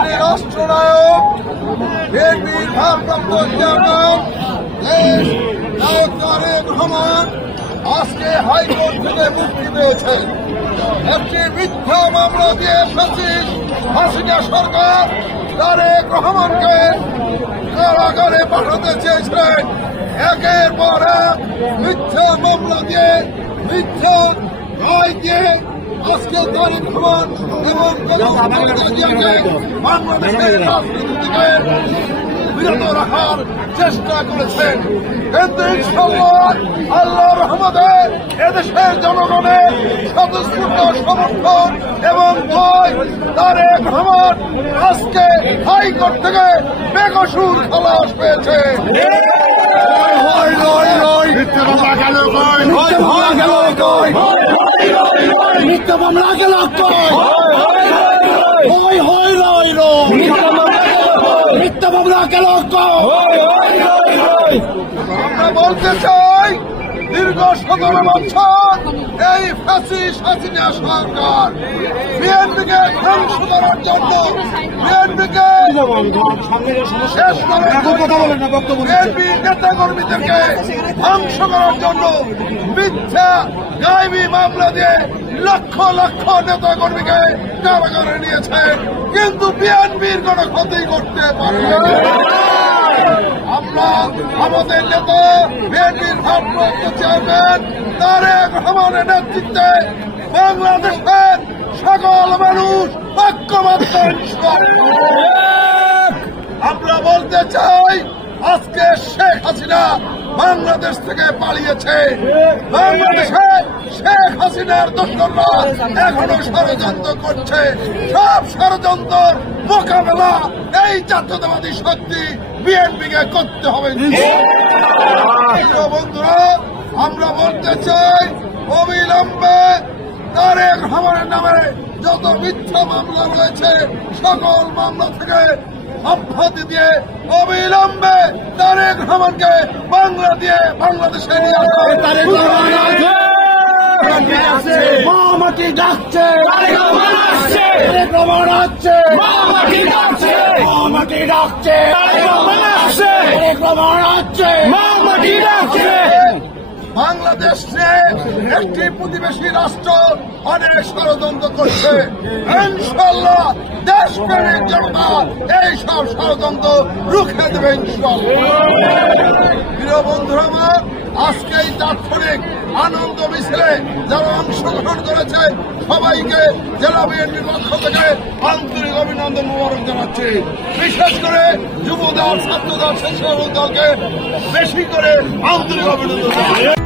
যিনি রাষ্ট্রনায়ক বিএনপির ভারপ্রাপ্ত চেয়ারম্যান দেশ নায়ক তারেক রহমান আজকে হাইকোর্ট থেকে মুক্তি পেয়েছেন। একটি মিথ্যা মামলা দিয়ে ফ্যাসিস্ট হাসিনা সরকার তারেক রহমানকে কারাগারে পাঠাতে চেয়েছিলেন। একের পর এক মিথ্যা মামলা দিয়ে মিথ্যা রায় দিয়ে আজকে তারেক রহমান এবং বাংলাদেশের রাজনীতি থেকে বিরত রাখার চেষ্টা করেছেন। কিন্তু ইনশাআল্লাহ আল্লাহর রহমতে এদেশের জনগণের স্বতঃস্ফূর্ত সমর্থন এবং জয় তারেক রহমান আজকে হাইকোর্ট থেকে বেকসুর খালাস পেয়েছে। মিথ্যা মামলা গেল মিথ্যা মামলা গেল। আমরা বলতে চাই দীর্ঘ 17 বছর এই ফ্যাসিস্ট হাসিনা সরকার বিএনপিকে ধ্বংস করার জন্য বিএনপিকে শেষ করার বিএনপি নেতা কর্মীদেরকে ধ্বংস করার জন্য মিথ্যা গায়েবী মামলা দিয়ে লক্ষ লক্ষ নেতা কর্মীকে কারাগারে নিয়েছেন, কিন্তু বিএনপির কোন ক্ষতি করতে পারে। আমরা আমাদের নেতা বিএনপির ভারপ্রাপ্ত চেয়ারম্যান তারেক রহমানের নেতৃত্বে বাংলাদেশের সকল মানুষ ঐক্যবদ্ধ। আমরা বলতে চাই আজকে শেখ হাসিনা বাংলাদেশ থেকে পালিয়েছে। বাংলাদেশে শেখ হাসিনার দোসররা এখনো ষড়যন্ত্র করছে। সব ষড়যন্ত্র মোকাবেলা এই জাতীয়তাবাদী শক্তি বিএনপিকে করতে হবে। বন্ধুরা, আমরা বলতে চাই অবিলম্বে তারেক রহমানের নামে যত মিথ্যা মামলা রয়েছে সকল মামলা থেকে অব্যাহতি দিয়ে অবিলম্বে তারেক রহমানকে বাংলাদেশে নিয়ে মামাটি ডাকছে, বাংলাদেশে একটি প্রতিবেশী রাষ্ট্র অনেক ষড়যন্ত্র করছে। ইনশাআল্লাহ দেশপ্রেমিক জনতা এই সব ষড়যন্ত্র রুখে দেবে ইনশাআল্লাহ। প্রিয় বন্ধুরা, আজকে এই তাৎক্ষণিক আনন্দ মিছিলে যারা অংশগ্রহণ করেছে সবাইকে জেলা বিএনপির পক্ষ থেকে আন্তরিক অভিনন্দন মোবারক জানাচ্ছি। বিশেষ করে যুবদল, ছাত্রদল, স্বেচ্ছাসেবক দলকে বেশি করে আন্তরিক অভিনন্দন জানাচ্ছি।